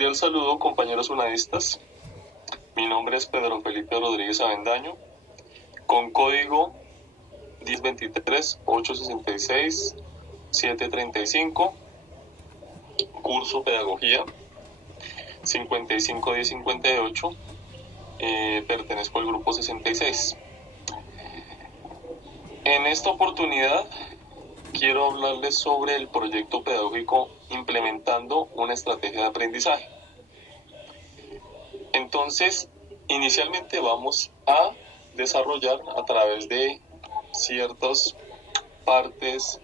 Cordial saludo, compañeros unadistas. Mi nombre es Pedro Felipe Rodríguez Avendaño, con código 1023-866-735, curso Pedagogía 551058, pertenezco al grupo 66. En esta oportunidad quiero hablarles sobre el proyecto pedagógico implementando una estrategia de aprendizaje. Entonces, inicialmente vamos a desarrollar a través de ciertas partes,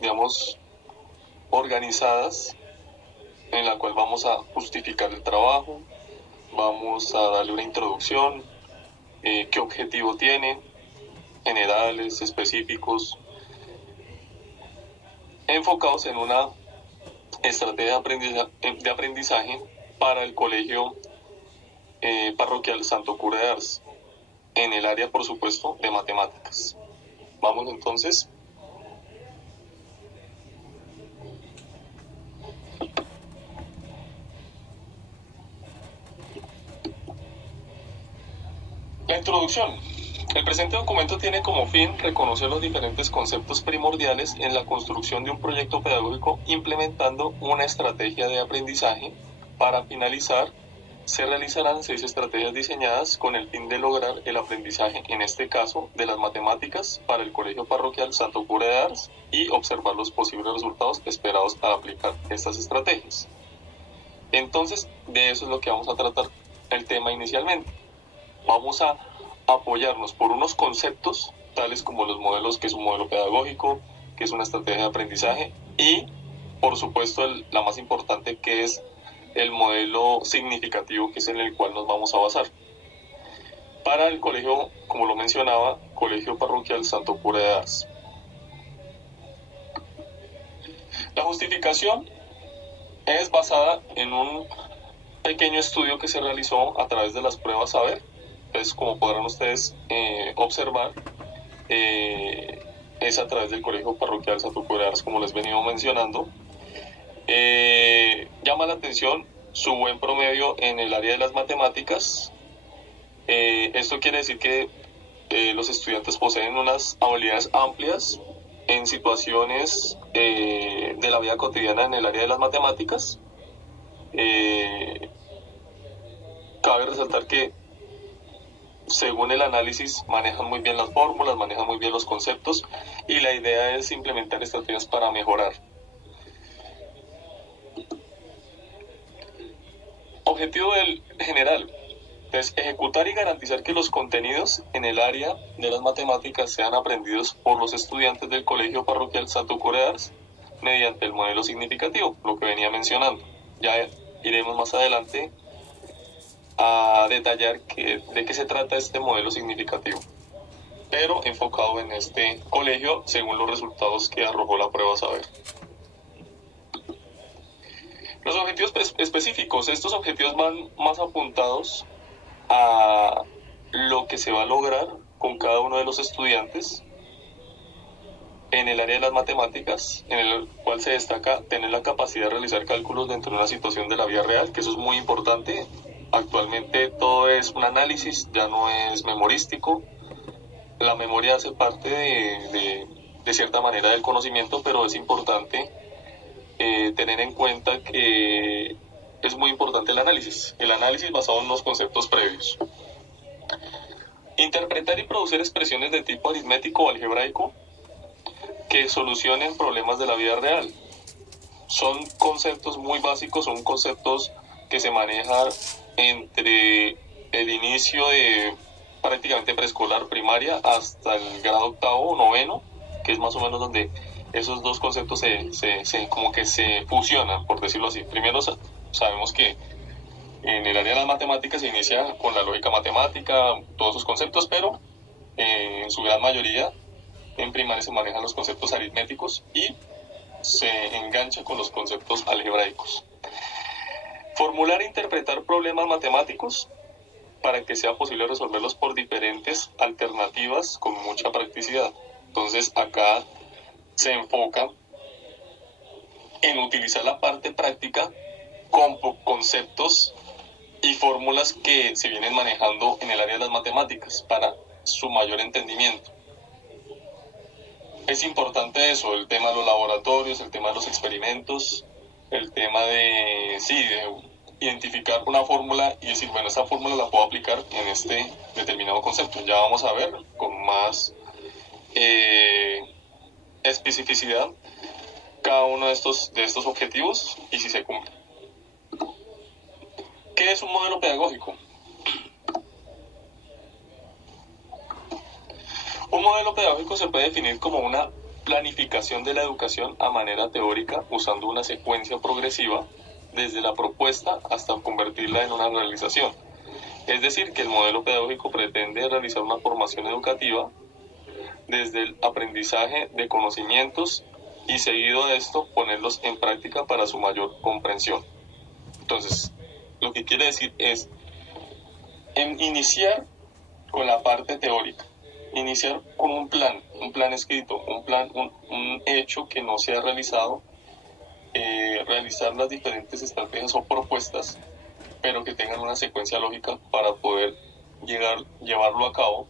digamos, organizadas, en la cual vamos a justificar el trabajo, vamos a darle una introducción, qué objetivo tiene, generales, específicos, enfocados en una estrategia de aprendizaje para el colegio parroquial Santo Cura de Ars, en el área, por supuesto, de matemáticas. Vamos entonces. La introducción. El presente documento tiene como fin reconocer los diferentes conceptos primordiales en la construcción de un proyecto pedagógico implementando una estrategia de aprendizaje. Para finalizar, se realizarán 6 estrategias diseñadas con el fin de lograr el aprendizaje, en este caso, de las matemáticas para el Colegio Parroquial Santo Cura de Ars y observar los posibles resultados esperados al aplicar estas estrategias. Entonces, de eso es lo que vamos a tratar el tema inicialmente. Vamos a apoyarnos por unos conceptos, tales como los modelos, que es un modelo pedagógico, que es una estrategia de aprendizaje, y, por supuesto, la más importante, que es el modelo significativo, que es en el cual nos vamos a basar. Para el colegio, como lo mencionaba, Colegio Parroquial Santo Cura de Ars. La justificación es basada en un pequeño estudio que se realizó a través de las pruebas saber. Entonces, como podrán ustedes observar, es a través del Colegio Parroquial Santo Cura de Ars, como les he venido mencionando. Llama la atención su buen promedio en el área de las matemáticas. Esto quiere decir que los estudiantes poseen unas habilidades amplias en situaciones de la vida cotidiana en el área de las matemáticas. Cabe resaltar que, según el análisis, manejan muy bien las fórmulas, manejan muy bien los conceptos, y la idea es implementar estrategias para mejorar. Objetivo del general es ejecutar y garantizar que los contenidos en el área de las matemáticas sean aprendidos por los estudiantes del Colegio Parroquial Santo Cura de Ars mediante el modelo significativo, lo que venía mencionando. Ya iremos más adelante a detallar de qué se trata este modelo significativo, pero enfocado en este colegio según los resultados que arrojó la prueba saber. Los objetivos específicos. Estos objetivos van más apuntados a lo que se va a lograr con cada uno de los estudiantes en el área de las matemáticas, en el cual se destaca tener la capacidad de realizar cálculos dentro de una situación de la vida real, que eso es muy importante. Actualmente todo es un análisis, ya no es memorístico. La memoria hace parte de cierta manera del conocimiento, pero es importante tener en cuenta que es muy importante el análisis basado en unos conceptos previos. Interpretar y producir expresiones de tipo aritmético o algebraico que solucionen problemas de la vida real. Son conceptos muy básicos, son conceptos que se manejan entre el inicio de prácticamente preescolar, primaria, hasta el grado octavo o noveno, que es más o menos donde esos dos conceptos como que se fusionan, por decirlo así. Primero sabemos que en el área de las matemáticas se inicia con la lógica matemática, todos esos conceptos, pero en su gran mayoría en primaria se manejan los conceptos aritméticos y se engancha con los conceptos algebraicos. Formular e interpretar problemas matemáticos para que sea posible resolverlos por diferentes alternativas con mucha practicidad. Entonces acá se enfoca en utilizar la parte práctica con conceptos y fórmulas que se vienen manejando en el área de las matemáticas para su mayor entendimiento. Es importante eso, el tema de los laboratorios, el tema de los experimentos, el tema de identificar una fórmula y decir, bueno, esta fórmula la puedo aplicar en este determinado concepto. Ya vamos a ver con más especificidad cada uno de estos objetivos y si se cumple. ¿Qué es un modelo pedagógico? Un modelo pedagógico se puede definir como una planificación de la educación a manera teórica usando una secuencia progresiva desde la propuesta hasta convertirla en una realización. Es decir, que el modelo pedagógico pretende realizar una formación educativa desde el aprendizaje de conocimientos y seguido a esto ponerlos en práctica para su mayor comprensión. Entonces, lo que quiere decir es iniciar con la parte teórica, iniciar con un plan escrito, un hecho que no se ha realizado, realizar las diferentes estrategias o propuestas, pero que tengan una secuencia lógica para poder llevarlo a cabo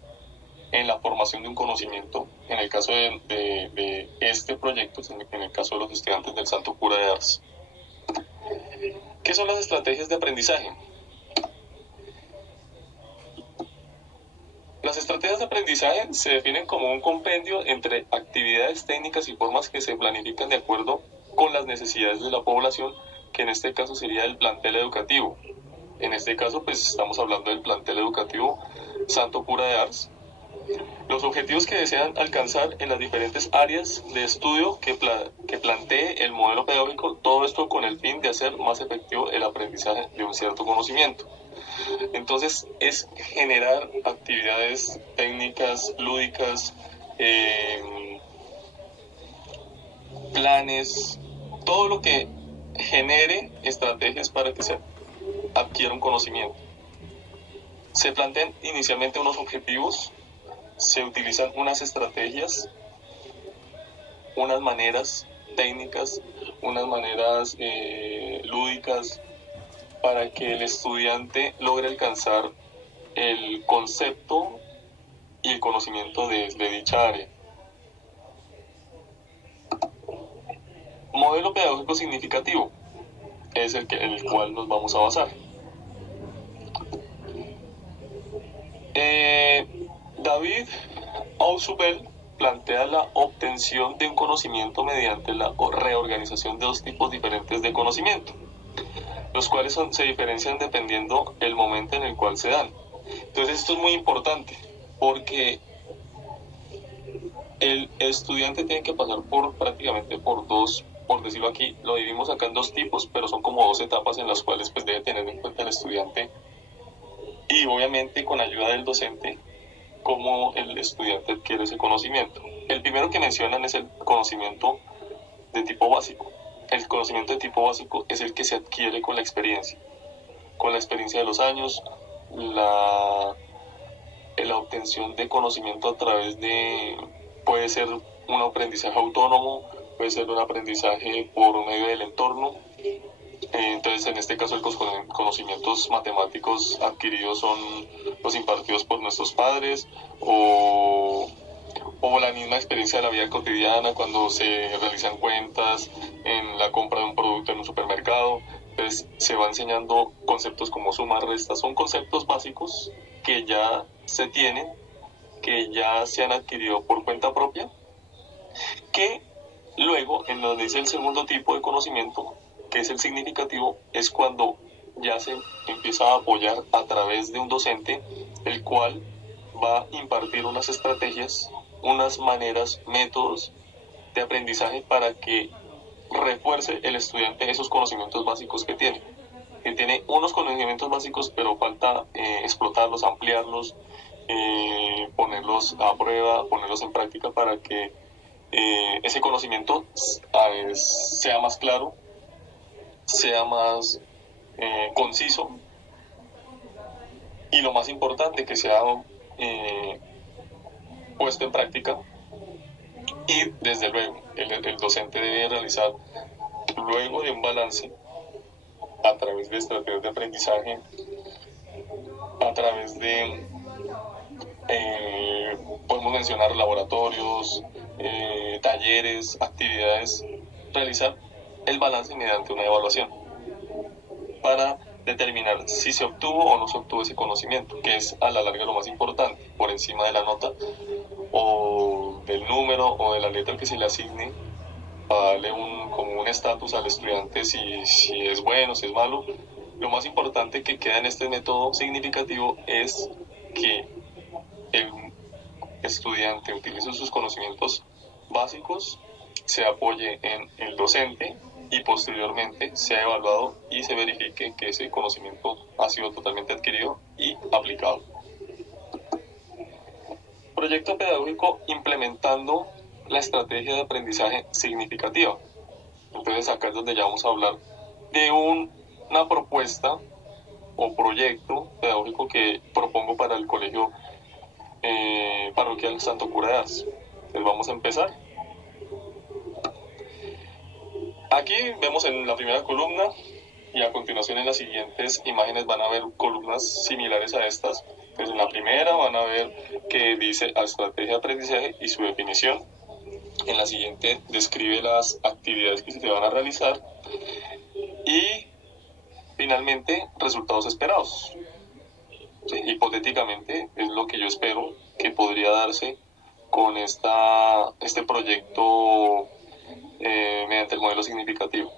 en la formación de un conocimiento, en el caso de este proyecto, en el caso de los estudiantes del Santo Cura de Ars. ¿Qué son las estrategias de aprendizaje? Las estrategias de aprendizaje se definen como un compendio entre actividades técnicas y formas que se planifican de acuerdo con las necesidades de la población, que en este caso sería el plantel educativo. En este caso, pues estamos hablando del plantel educativo Santo Cura de Ars. Los objetivos que desean alcanzar en las diferentes áreas de estudio que plantee el modelo pedagógico, todo esto con el fin de hacer más efectivo el aprendizaje de un cierto conocimiento. Entonces es generar actividades técnicas, lúdicas, planes, todo lo que genere estrategias para que se adquiera un conocimiento. Se plantean inicialmente unos objetivos, se utilizan unas estrategias, unas maneras técnicas, unas maneras lúdicas, para que el estudiante logre alcanzar el concepto y el conocimiento de dicha área. Modelo pedagógico significativo es el cual nos vamos a basar. David Ausubel plantea la obtención de un conocimiento mediante la reorganización de dos tipos diferentes de conocimiento, los cuales se diferencian dependiendo el momento en el cual se dan. Entonces esto es muy importante porque el estudiante tiene que pasar prácticamente por dos, por decirlo aquí, lo dividimos acá en dos tipos, pero son como dos etapas en las cuales pues debe tener en cuenta el estudiante y obviamente con ayuda del docente cómo el estudiante adquiere ese conocimiento. El primero que mencionan es el conocimiento de tipo básico. El conocimiento de tipo básico es el que se adquiere con la experiencia de los años, la obtención de conocimiento a través de, puede ser un aprendizaje autónomo, puede ser un aprendizaje por medio del entorno. Entonces, en este caso, los conocimientos matemáticos adquiridos son los impartidos por nuestros padres o la misma experiencia de la vida cotidiana cuando se realizan cuentas en la compra de un producto en un supermercado. Entonces se va enseñando conceptos como suma, resta, son conceptos básicos que ya se tienen, que ya se han adquirido por cuenta propia, que luego en donde dice el segundo tipo de conocimiento, que es el significativo, es cuando ya se empieza a apoyar a través de un docente, el cual va a impartir unas estrategias, unas maneras, métodos de aprendizaje para que refuerce el estudiante esos conocimientos básicos que tiene. Que tiene unos conocimientos básicos, pero falta explotarlos, ampliarlos, ponerlos a prueba, ponerlos en práctica para que ese conocimiento sea más claro, sea más conciso y lo más importante, que sea puesto en práctica. Y desde luego el docente debe realizar luego de un balance, a través de estrategias de aprendizaje, a través de, podemos mencionar laboratorios, talleres, actividades, realizar el balance mediante una evaluación para determinar si se obtuvo o no se obtuvo ese conocimiento, que es a la larga lo más importante, por encima de la nota o del número o de la letra que se le asigne, para darle como un estatus al estudiante si es bueno, si es malo. Lo más importante que queda en este método significativo es que el estudiante utilice sus conocimientos básicos, se apoye en el docente y posteriormente sea evaluado y se verifique que ese conocimiento ha sido totalmente adquirido y aplicado. Proyecto pedagógico implementando la estrategia de aprendizaje significativa. Entonces acá es donde ya vamos a hablar de una propuesta o proyecto pedagógico que propongo para el colegio parroquial Santo Cura de Ars. Entonces vamos a empezar. Aquí vemos en la primera columna y a continuación en las siguientes imágenes van a ver columnas similares a estas. Entonces en la primera van a ver que dice estrategia de aprendizaje y su definición. En la siguiente describe las actividades que se van a realizar y finalmente resultados esperados. Sí, hipotéticamente es lo que yo espero que podría darse con este proyecto mediante el modelo significativo.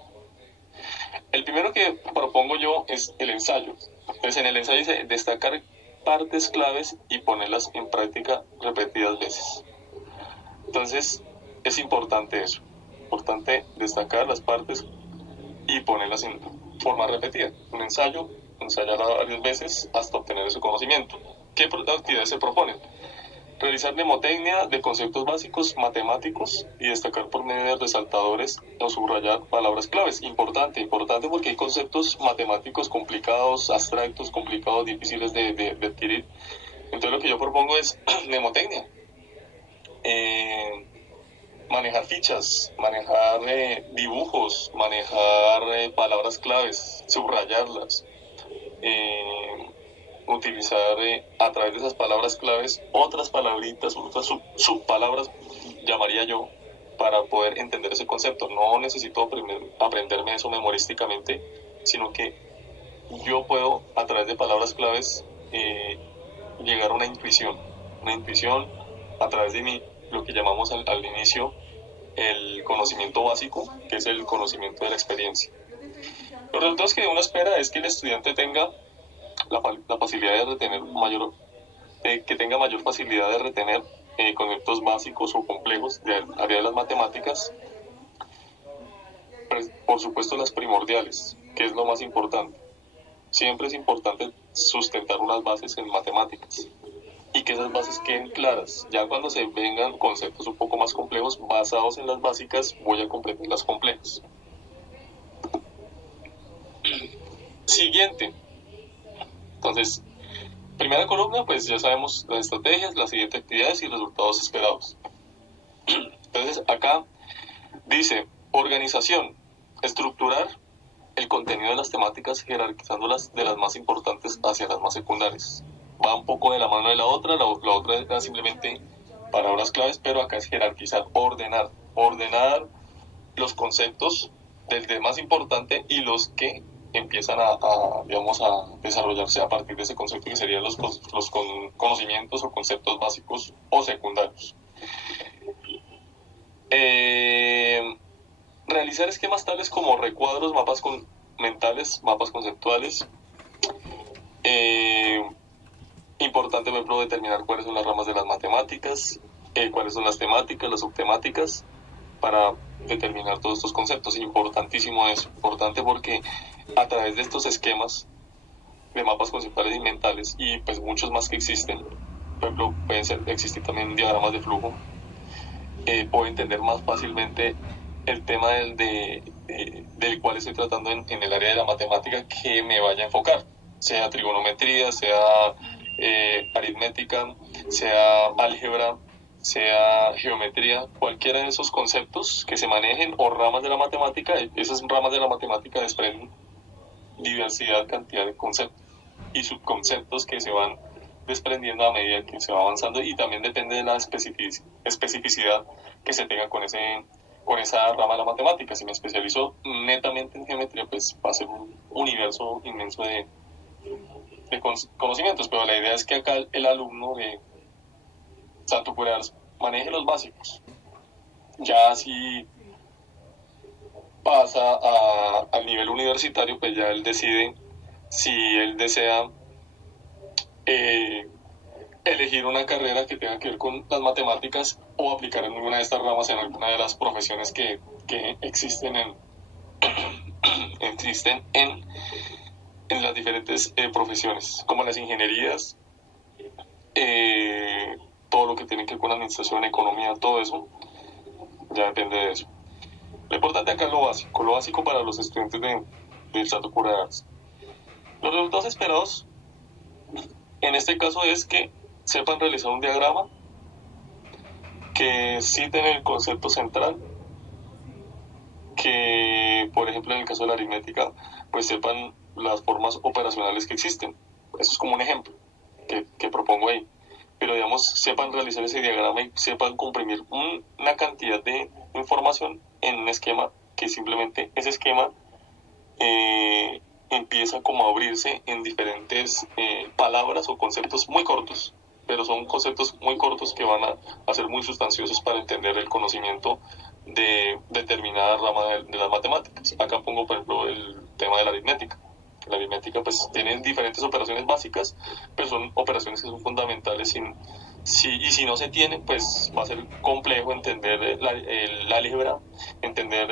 El primero que propongo yo es el ensayo. Entonces en el ensayo dice destacar partes claves y ponerlas en práctica repetidas veces. Entonces es importante eso, importante destacar las partes y ponerlas en forma repetida. Un ensayo, ensayarla varias veces hasta obtener ese conocimiento. ¿Qué actividades se proponen? Realizar mnemotecnia de conceptos básicos matemáticos y destacar por medio de resaltadores o subrayar palabras claves. Importante porque hay conceptos matemáticos complicados, abstractos, complicados, difíciles de adquirir. Entonces lo que yo propongo es mnemotecnia. Manejar fichas, manejar dibujos, manejar palabras claves, subrayarlas. Utilizar a través de esas palabras claves otras palabritas, otras subpalabras, llamaría yo, para poder entender ese concepto. No necesito aprenderme eso memorísticamente, sino que yo puedo a través de palabras claves llegar a una intuición a través de lo que llamamos al inicio el conocimiento básico, que es el conocimiento de la experiencia. Los resultados que uno espera es que el estudiante tenga la facilidad de retener que tenga mayor facilidad de retener conceptos básicos o complejos del área de las matemáticas, por supuesto las primordiales, que es lo más importante. Siempre es importante sustentar unas bases en matemáticas y que esas bases queden claras. Ya cuando se vengan conceptos un poco más complejos, basados en las básicas, voy a comprender las complejas. Siguiente. Entonces, primera columna, pues ya sabemos las estrategias, las siguientes actividades y resultados esperados. Entonces, acá dice, organización, estructurar el contenido de las temáticas jerarquizándolas de las más importantes hacia las más secundarias. Va un poco de la mano de la otra era simplemente palabras claves, pero acá es jerarquizar, ordenar los conceptos desde más importante y los que empiezan a desarrollarse a partir de ese concepto, que serían los conocimientos o conceptos básicos o secundarios. Realizar esquemas tales como recuadros, mapas mentales, mapas conceptuales. Importante, por ejemplo, determinar cuáles son las ramas de las matemáticas, cuáles son las temáticas, las subtemáticas, para determinar todos estos conceptos. Importantísimo eso, importante porque a través de estos esquemas de mapas conceptuales y mentales, y pues muchos más que existen, por ejemplo, existir también diagramas de flujo, puedo entender más fácilmente el tema del cual estoy tratando en el área de la matemática que me vaya a enfocar, sea trigonometría, sea aritmética, sea álgebra, sea geometría, cualquiera de esos conceptos que se manejen o ramas de la matemática, esas ramas de la matemática desprenden diversidad, cantidad de conceptos y subconceptos que se van desprendiendo a medida que se va avanzando, y también depende de la especificidad que se tenga con esa rama de la matemática. Si me especializo netamente en geometría, pues va a ser un universo inmenso de conocimientos, pero la idea es que acá el alumno de Santo Curears maneje los básicos. Ya si pasa al nivel universitario, pues ya él decide si él desea eh, elegir una carrera que tenga que ver con las matemáticas o aplicar en una de estas ramas en alguna de las profesiones que existen en las diferentes profesiones, como las ingenierías, todo lo que tiene que ver con administración, economía, todo eso, ya depende de eso. Lo importante acá es lo básico para los estudiantes del Santo Cura de Arts. Los resultados esperados en este caso es que sepan realizar un diagrama, que citen el concepto central, que por ejemplo en el caso de la aritmética pues sepan las formas operacionales que existen. Eso es como un ejemplo que propongo ahí. Pero digamos, sepan realizar ese diagrama y sepan comprimir una cantidad de información en un esquema, que simplemente ese esquema empieza como a abrirse en diferentes palabras o conceptos muy cortos, pero son conceptos muy cortos que van a ser muy sustanciosos para entender el conocimiento de determinada rama de las matemáticas. Acá pongo, por ejemplo, el tema de la aritmética. La aritmética pues tiene diferentes operaciones básicas, pero son operaciones que son fundamentales. Y si no se tienen, pues va a ser complejo entender la álgebra, entender